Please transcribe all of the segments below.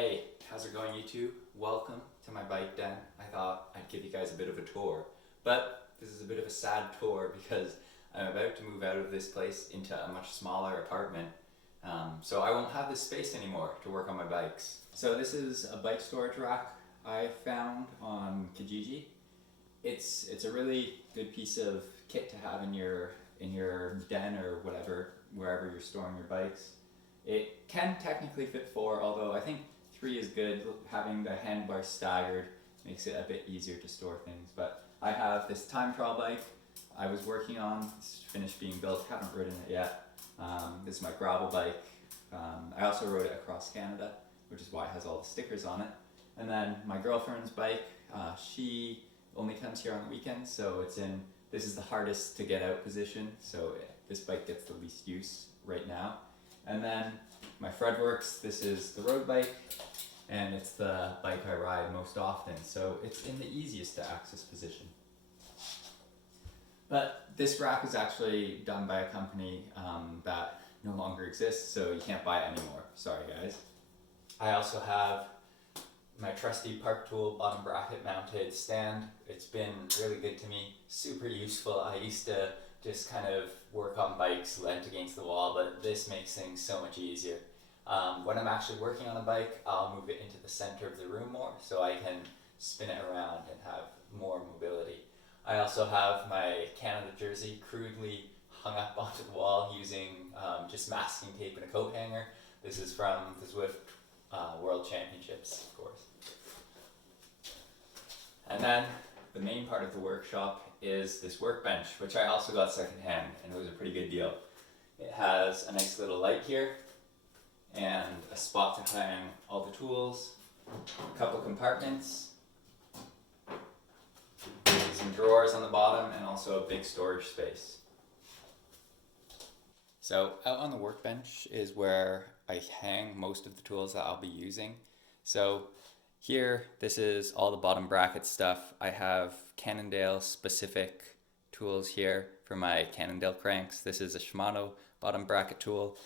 Hey, how's it going, YouTube? Welcome to my bike den. I thought I'd give you guys a bit of a tour, but this is a bit of a sad tour because I'm about to move out of this place into a much smaller apartment, so I won't have this space anymore to work on my bikes. So this is a bike storage rack I found on Kijiji. It's a really good piece of kit to have in your den or whatever, wherever you're storing your bikes. It can technically fit 4, although I think 3 is good. Having the handlebars staggered makes it a bit easier to store things. But I have this time trial bike I was working on. It's finished being built, haven't ridden it yet. This is my gravel bike. I also rode it across Canada, which is why it has all the stickers on it. And then my girlfriend's bike, she only comes here on the weekends, so this is the hardest to get out position, so this bike gets the least use right now. And then my Fredworks, this is the road bike, and it's the bike I ride most often, so it's in the easiest to access position. But this rack is actually done by a company that no longer exists, so you can't buy it anymore. Sorry guys. I also have my trusty Park Tool bottom bracket mounted stand. It's been really good to me, super useful. I used to just kind of work on bikes leant against the wall, but this makes things so much easier. When I'm actually working on a bike, I'll move it into the center of the room more so I can spin it around and have more mobility. I also have my Canada jersey crudely hung up onto the wall using just masking tape and a coat hanger. This is from the Zwift World Championships, of course. And then the main part of the workshop is this workbench, which I also got secondhand, and it was a pretty good deal. It has a nice little light here, and a spot to hang all the tools, a couple compartments, some drawers on the bottom, and also a big storage space. So out on the workbench is where I hang most of the tools that I'll be using. So here, this is all the bottom bracket stuff. I have Cannondale specific tools here for my Cannondale cranks. This is a Shimano bottom bracket tool.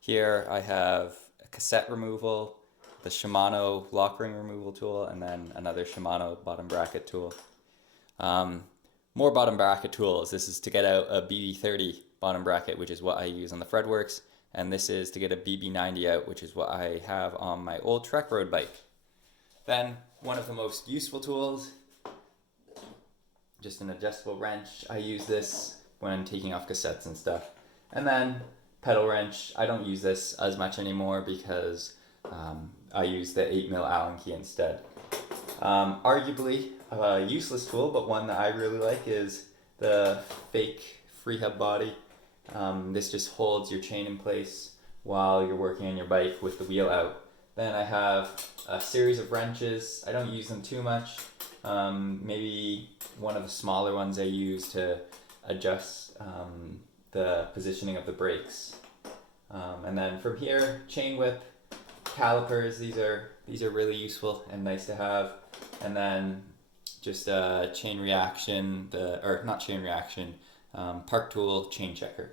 Here I have a cassette removal, the Shimano lock ring removal tool, and then another Shimano bottom bracket tool. More bottom bracket tools. This is to get out a BB30 bottom bracket, which is what I use on the Fredworks, and this is to get a BB90 out, which is what I have on my old Trek road bike. Then one of the most useful tools, just an adjustable wrench. I use this when taking off cassettes and stuff. And then pedal wrench. I don't use this as much anymore because I use the 8mm Allen key instead. Arguably a useless tool, but one that I really like is the fake Freehub body. This just holds your chain in place while you're working on your bike with the wheel out. Then I have a series of wrenches. I don't use them too much. Maybe one of the smaller ones I use to adjust the positioning of the brakes. And then from here, chain whip, calipers. These are really useful and nice to have. And then just a chain reaction, Park Tool chain checker.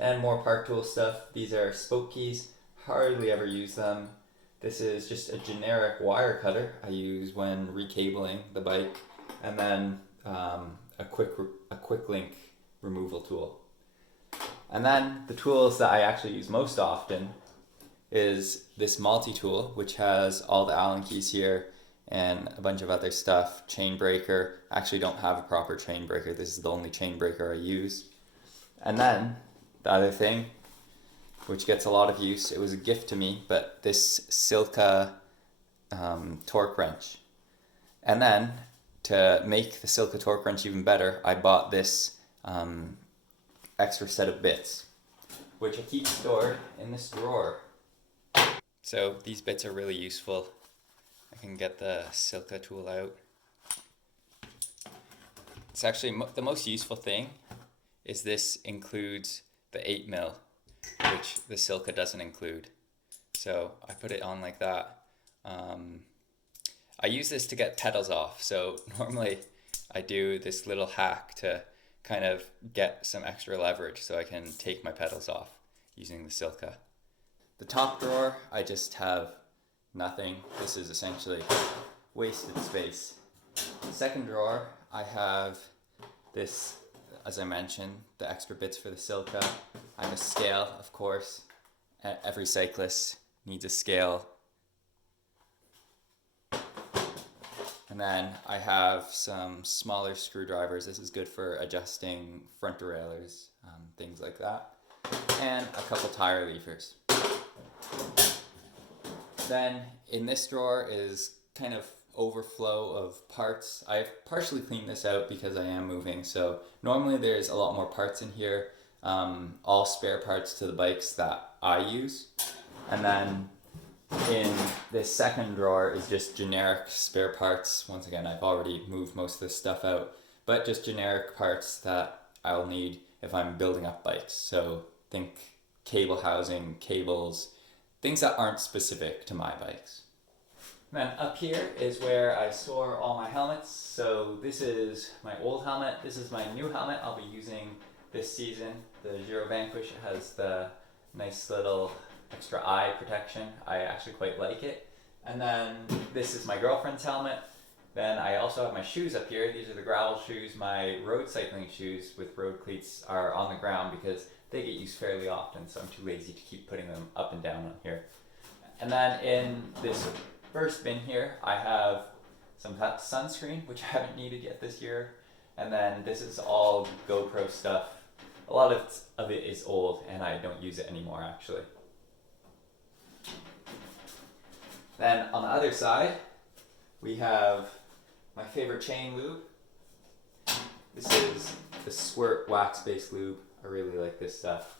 And more Park Tool stuff. These are spoke keys. Hardly ever use them. This is just a generic wire cutter I use when recabling the bike, and then a quick link removal tool. And then the tools that I actually use most often is this multi-tool, which has all the Allen keys here and a bunch of other stuff. Chain breaker. I actually don't have a proper chain breaker. This is the only chain breaker I use. And then the other thing, which gets a lot of use, it was a gift to me, but this Silca torque wrench. And then to make the Silca torque wrench even better, I bought this extra set of bits, which I keep stored in this drawer. So these bits are really useful. I can get the Silca tool out. It's actually the most useful thing is this includes the 8mm, which the Silca doesn't include. So I put it on like that. I use this to get pedals off. So normally I do this little hack to kind of get some extra leverage so I can take my pedals off using the Silca. The top drawer, I just have nothing. This is essentially wasted space. Second drawer, I have this, as I mentioned, the extra bits for the silica. I have a scale, of course. Every cyclist needs a scale. And then I have some smaller screwdrivers. This is good for adjusting front derailleurs, things like that. And a couple tire levers. Then in this drawer is kind of overflow of parts. I've partially cleaned this out because I am moving, so normally there's a lot more parts in here, all spare parts to the bikes that I use. And then in this second drawer is just generic spare parts. Once again, I've already moved most of this stuff out, but just generic parts that I'll need if I'm building up bikes. So think cable housing, cables, things that aren't specific to my bikes. And then up here is where I store all my helmets. So this is my old helmet. This is my new helmet I'll be using this season. The Giro Vanquish has the nice little extra eye protection. I actually quite like it. And then this is my girlfriend's helmet. Then I also have my shoes up here. These are the gravel shoes. My road cycling shoes with road cleats are on the ground because they get used fairly often, so I'm too lazy to keep putting them up and down on here. And then in this first bin here, I have some sunscreen, which I haven't needed yet this year. And then this is all GoPro stuff. A lot of it is old and I don't use it anymore actually. Then on the other side, we have my favorite chain lube. This is the Squirt wax-based lube. I really like this stuff.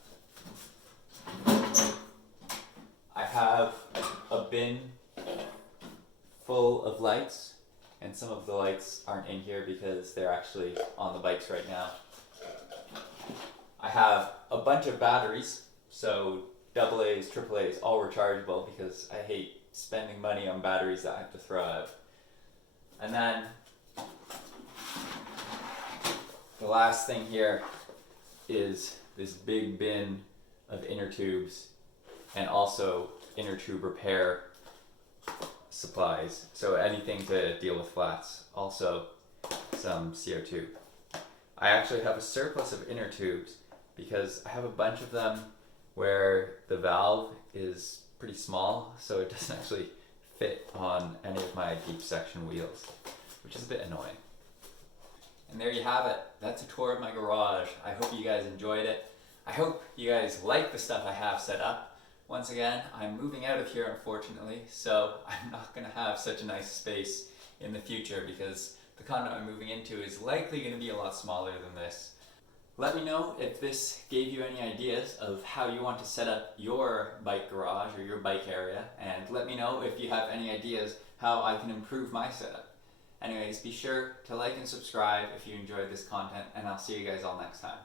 I have a bin full of lights, and some of the lights aren't in here because they're actually on the bikes right now. I have a bunch of batteries, so AA's, AAA's, all rechargeable because I hate spending money on batteries that I have to throw out. And then the last thing here is this big bin of inner tubes and also inner tube repair supplies. So anything to deal with flats. Also some CO2. I actually have a surplus of inner tubes because I have a bunch of them where the valve is pretty small, so it doesn't actually fit on any of my deep section wheels, which is a bit annoying. And there you have it. That's a tour of my garage. I hope you guys enjoyed it. I hope you guys like the stuff I have set up. Once again, I'm moving out of here unfortunately, so I'm not going to have such a nice space in the future because the condo I'm moving into is likely going to be a lot smaller than this. Let me know if this gave you any ideas of how you want to set up your bike garage or your bike area, and let me know if you have any ideas how I can improve my setup. Anyways, be sure to like and subscribe if you enjoyed this content, and I'll see you guys all next time.